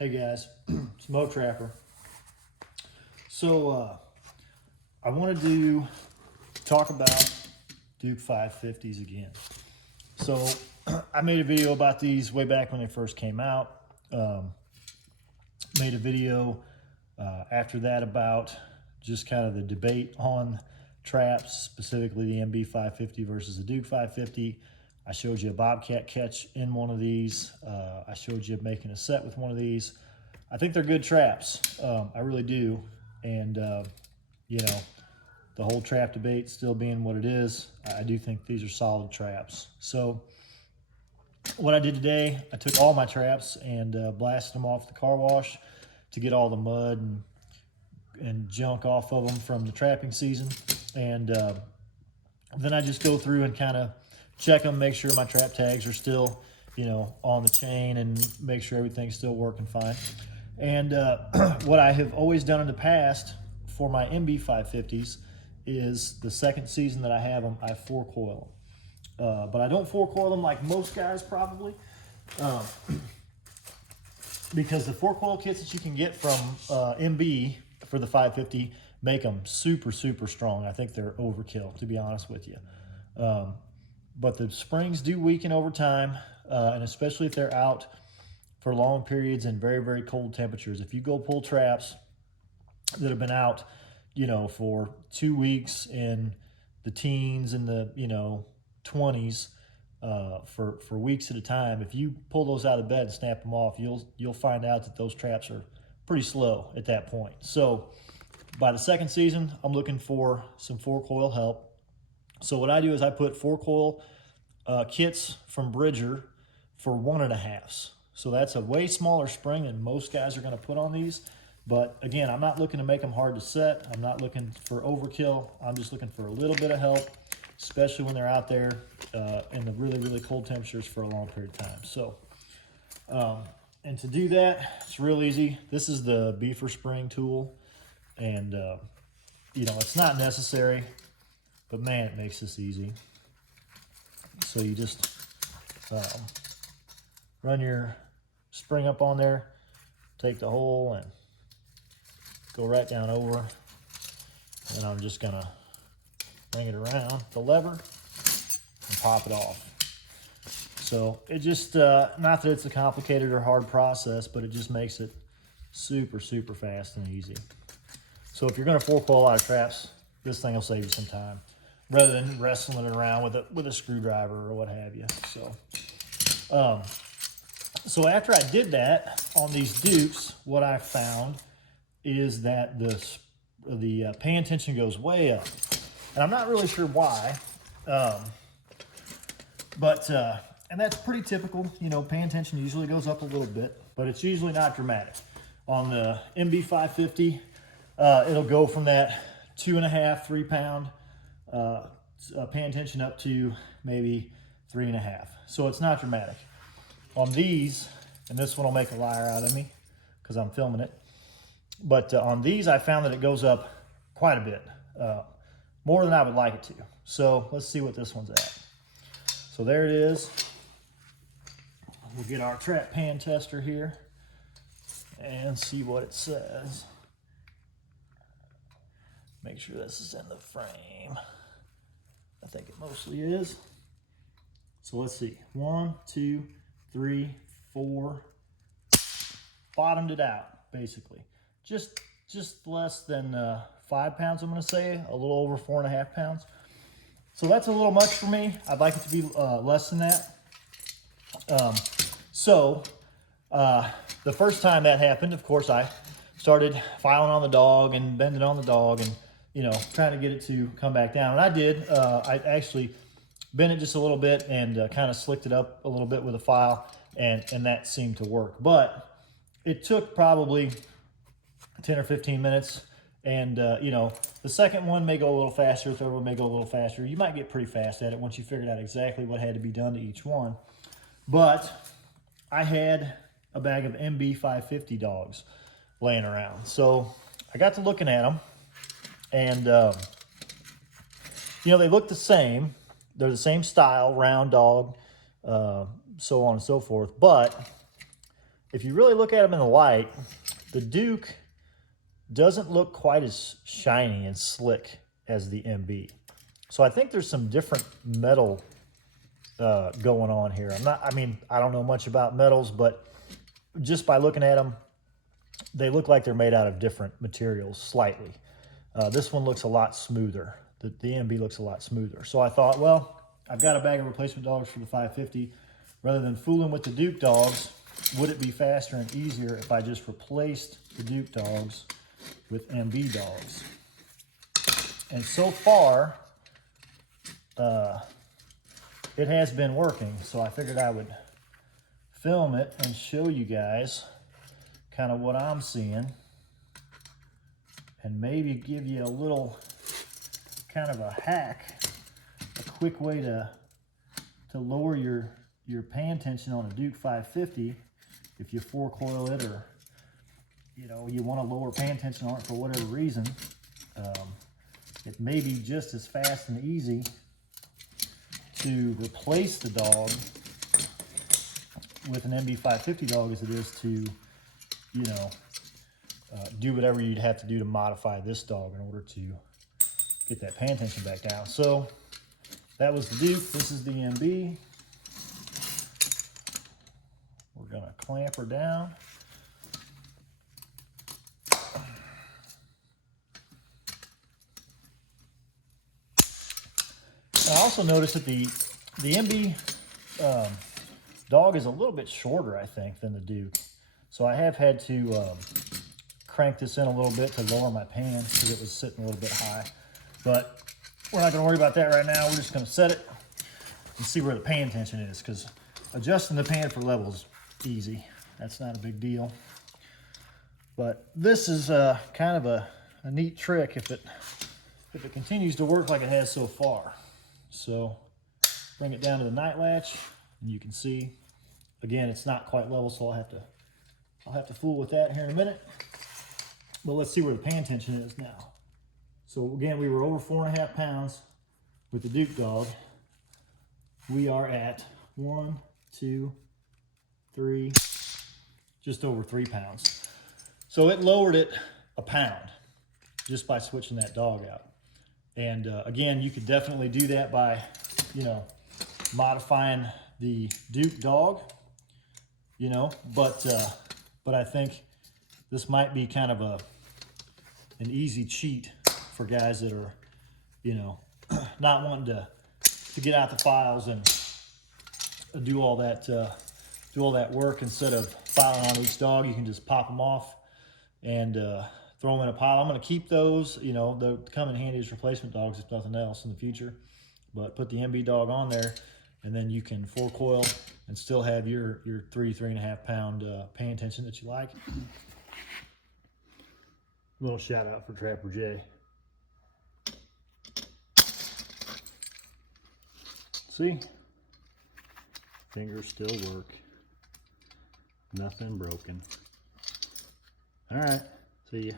Hey guys, Smoke Trapper. So I wanted to talk about Duke 550s again. So I made a video about these way back when they first came out. Made a video after that about just kind of the debate on traps, specifically the MB 550 versus the Duke 550. I showed you a bobcat catch in one of these. I showed you making a set with one of these. I think they're good traps. I really do. And, you know, the whole trap debate still being what it is, I do think these are solid traps. So what I did today, I took all my traps and blasted them off the car wash to get all the mud and junk off of them from the trapping season. And then I just go through and kind of check them, make sure my trap tags are still, you know, on the chain, and make sure everything's still working fine. And what I have always done in the past for my MB 550s is the second season that I have them, I 4-coil them. But I don't 4-coil them like most guys probably, because the 4-coil kits that you can get from MB for the 550 make them super, super strong. I think they're overkill, to be honest with you. But the springs do weaken over time, and especially if they're out for long periods in very, very cold temperatures. If you go pull traps that have been out, you know, for 2 weeks in the teens and the, you know, 20s for weeks at a time, if you pull those out of bed and snap them off, you'll find out that those traps are pretty slow at that point. So by the second season, I'm looking for some 4-coil help. So what I do is I put 4-coil kits from Bridger for 1.5s. So that's a way smaller spring than most guys are going to put on these. But again, I'm not looking to make them hard to set. I'm not looking for overkill. I'm just looking for a little bit of help, especially when they're out there in the really, really cold temperatures for a long period of time. So, and to do that, it's real easy. This is the beefer spring tool. And, you know, it's not necessary, but man, it makes this easy. So you just run your spring up on there, take the hole and go right down over. And I'm just gonna bring it around the lever and pop it off. So it just, not that it's a complicated or hard process, but it just makes it super, super fast and easy. So if you're gonna 4-coil a lot of traps, this thing will save you some time, rather than wrestling it around with a screwdriver or what have you. So after I did that on these Dukes, what I found is that the pan tension goes way up, and I'm not really sure why, and that's pretty typical. You know, pan tension usually goes up a little bit, but it's usually not dramatic. On the MB 550, it'll go from that 2.5, 3 pound pan tension up to maybe 3.5. So it's not dramatic. On these, and this one will make a liar out of me because I'm filming it, but on these I found that it goes up quite a bit, more than I would like it to. So let's see what this one's at. So there it is. We'll get our trap pan tester here and see what it says. Make sure this is in the frame. I think it mostly is. So let's see. 1, 2, 3, 4. Bottomed it out, basically. Just less than 5 pounds, I'm going to say. A little over 4.5 pounds. So that's a little much for me. I'd like it to be less than that. The first time that happened, of course, I started filing on the dog and bending on the dog and, you know, trying to get it to come back down. And I did. I actually bent it just a little bit and kind of slicked it up a little bit with a file, and that seemed to work. But it took probably 10 or 15 minutes. And, you know, the second one may go a little faster, the third one may go a little faster. You might get pretty fast at it once you figured out exactly what had to be done to each one. But I had a bag of MB 550 dogs laying around. So I got to looking at them, and, you know, they look the same. They're the same style, round dog, so on and so forth. But if you really look at them in the light, the Duke doesn't look quite as shiny and slick as the MB. So I think there's some different metal going on here. I don't know much about metals, but just by looking at them, they look like they're made out of different materials slightly. This one looks a lot smoother. The MB looks a lot smoother. So I thought, well, I've got a bag of replacement dogs for the 550. Rather than fooling with the Duke dogs, would it be faster and easier if I just replaced the Duke dogs with MB dogs? And so far, it has been working. So I figured I would film it and show you guys kind of what I'm seeing, and maybe give you a little kind of a hack, a quick way to lower your pan tension on a Duke 550 if you 4-coil it, or you want to lower pan tension on it for whatever reason. It may be just as fast and easy to replace the dog with an MB 550 dog as it is to do whatever you'd have to do to modify this dog in order to get that pan tension back down. So that was the Duke. This is the MB. We're gonna clamp her down. I also noticed that the MB dog is a little bit shorter, I think, than the Duke. So I have had to crank this in a little bit to lower my pan because it was sitting a little bit high. But we're not going to worry about that right now. We're just going to set it and see where the pan tension is, because adjusting the pan for level is easy. That's not a big deal. But this is kind of a neat trick if it continues to work like it has so far. So bring it down to the night latch, and you can see, again, it's not quite level, so I'll have to fool with that here in a minute. But let's see where the pan tension is now. So again, we were over 4.5 pounds with the Duke dog. We are at 1, 2, 3, just over 3 pounds. So it lowered it a pound just by switching that dog out. And again, you could definitely do that by, modifying the Duke dog, but I think this might be kind of an easy cheat for guys that are, not wanting to get out the files and do all that work. Instead of filing on each dog, you can just pop them off and throw them in a pile. I'm going to keep those. They'll come in handy as replacement dogs if nothing else in the future. But put the MB dog on there, and then you can 4-coil and still have your 3.5 pound pan tension that you like. Little shout out for Trapper J. See? Fingers still work. Nothing broken. All right. See ya.